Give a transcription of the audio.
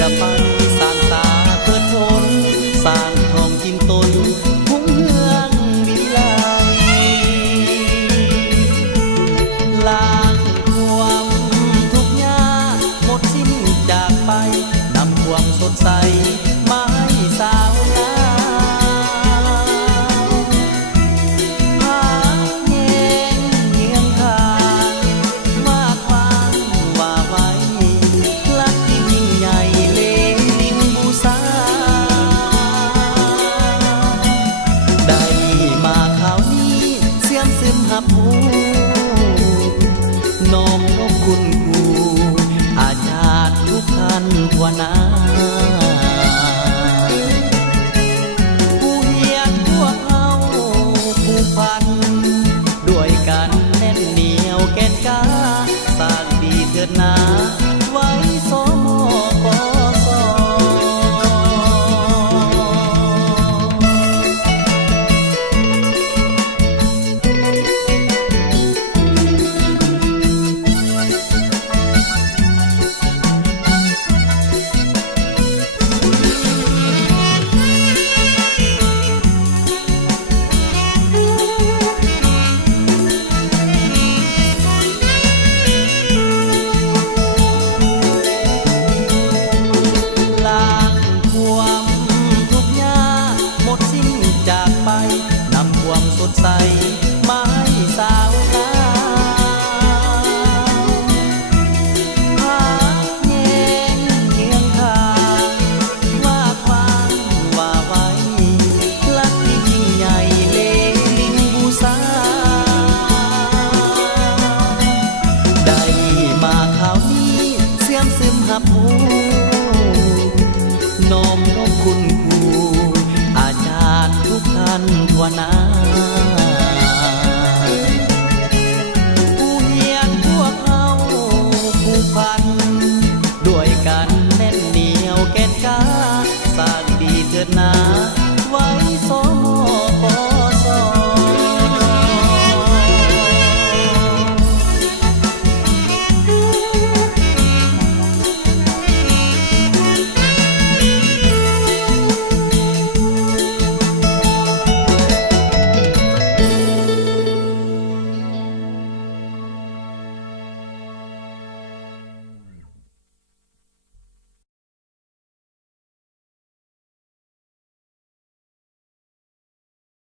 พื่อไปสร้างตาเกิดผลสร้างทองกินตนพุ่งเมืองวิไลล้างความทุกข์ยากหมดสิ้นจากไปนำความสดใสมาให้สาวนาหาแยงเงียงทางว่าความว่าไว้รักที่ยิ่งใหญ่เลลิงบูชาได้มาคราวนี้เสียงซึมหับหูน้อมนบคุณครูอาจารย์ทุกท่านทั่วหน้าผู้เฮียนพวกเราผู้พันด้วยกันแน่นเหนียวแก่นกาสร้างดีเถิดนาไว้สมกสล้างความทุกข์ยากหมดสิ้นจากไปนำความสดใสมาให้สาวนาหาแยงเคียงทางว่าความว่าไว้รักที่ยิ่งใหญ่เลลิงบูชาได้มาคราวนี้เสียมซึมหับหูน้อมนบคุณครูอาจารย์ทุกท่านทั่วหน้า